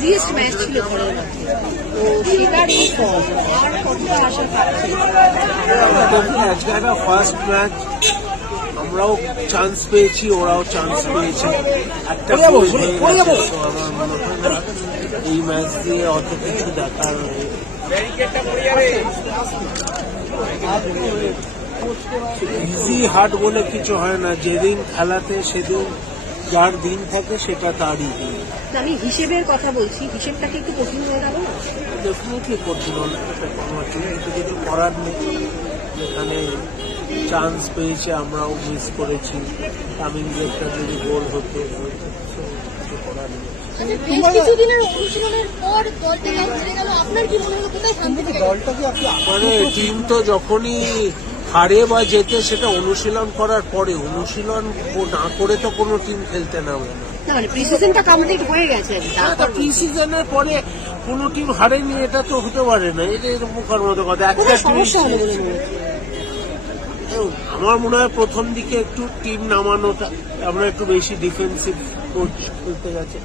Easiest match ছিল ঘরের মধ্যে তো সেটার এই ফল আর কতটা আশা পাচ্ছে দেখুন, আজকে একটা ফার্স্ট ম্যাচ আমরাও চান্স পেয়েছি ওরাও চান্স পেয়েছে। একটা এই ম্যাচ দিয়ে অত কিছু দেখার ইজি হার্ড বলে কিছু হয় না। যেদিন খেলাতে সেদিন যার দিন থাকে সেটা তারই দিন। আমি হিসেবের কথা বলছি হিসেবটাকে একটু কঠিন হয়ে গেল না? ডেফিনেটলি করছিল না এটা কোনো কিন্তু কিছু করার নেই যেখানে চান্স পেয়েছে আমরাও মিস করেছি তামিমদেরটা যদি গোল হতো করার নেই। আচ্ছা বেশ কিছুদিনের অনুশীলনের পর দলটা গেল আপনার কি মনে হলো কোথায় শান্তি থেকে টিম তো যখনই হারে বা যেতে সেটা অনুশীলন করার পরে অনুশীলন না করে তো কোনো টিম খেলতে নামে না। না মানে হয়ে প্রি কোনো টিম হারেনি এটা তো হতে পারে না। এটা এরকম মুখার মতো কথা। একটা আমার মনে হয় প্রথম দিকে একটু টিম নামানোটা আমরা একটু বেশি ডিফেন্সিভ কোচ করতে গেছে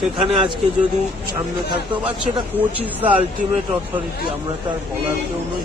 সেখানে আজকে যদি সামনে থাকতো বা সেটা coach is the ultimate authority আমরা তার বলার কেউ নই।